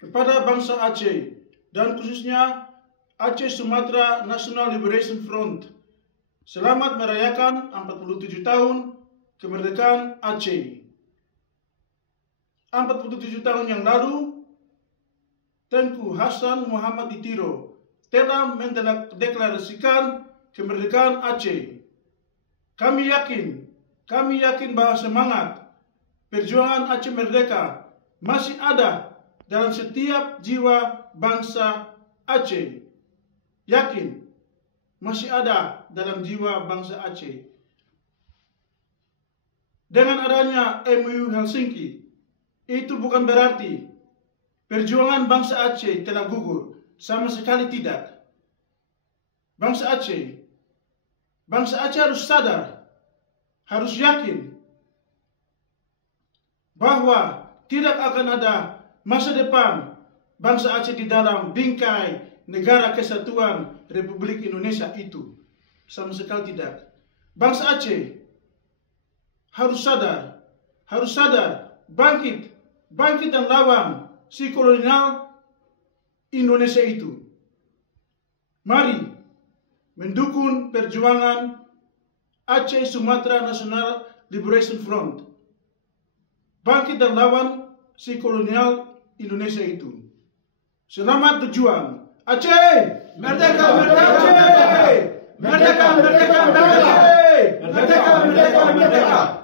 kepada bangsa Aceh dan khususnya Aceh Sumatera National Liberation Front. Selamat merayakan 47 tahun kemerdekaan Aceh. 47 tahun yang lalu, Tengku Hasan Muhammad Itiro telah mendeklarasikan kemerdekaan Aceh. Kami yakin bahwa semangat perjuangan Aceh merdeka masih ada dalam setiap jiwa bangsa Aceh. Yakin masih ada dalam jiwa bangsa Aceh. Dengan adanya MOU Helsinki, itu bukan berarti perjuangan bangsa Aceh telah gugur. Sama sekali tidak. Bangsa Aceh harus sadar, harus yakin bahwa tidak akan ada masa depan bangsa Aceh di dalam bingkai negara kesatuan Republik Indonesia itu. Sama sekali tidak. Bangsa Aceh harus sadar, bangkit dan lawan si kolonial Indonesia itu. Mari mendukung perjuangan Aceh Sumatera National Liberation Front. Bangkit dan lawan si kolonial Indonesia itu. Selamat berjuang. Aceh! Merdeka, merdeka, Aceh! Merdeka, merdeka, merdeka! Merdeka, merdeka, merdeka!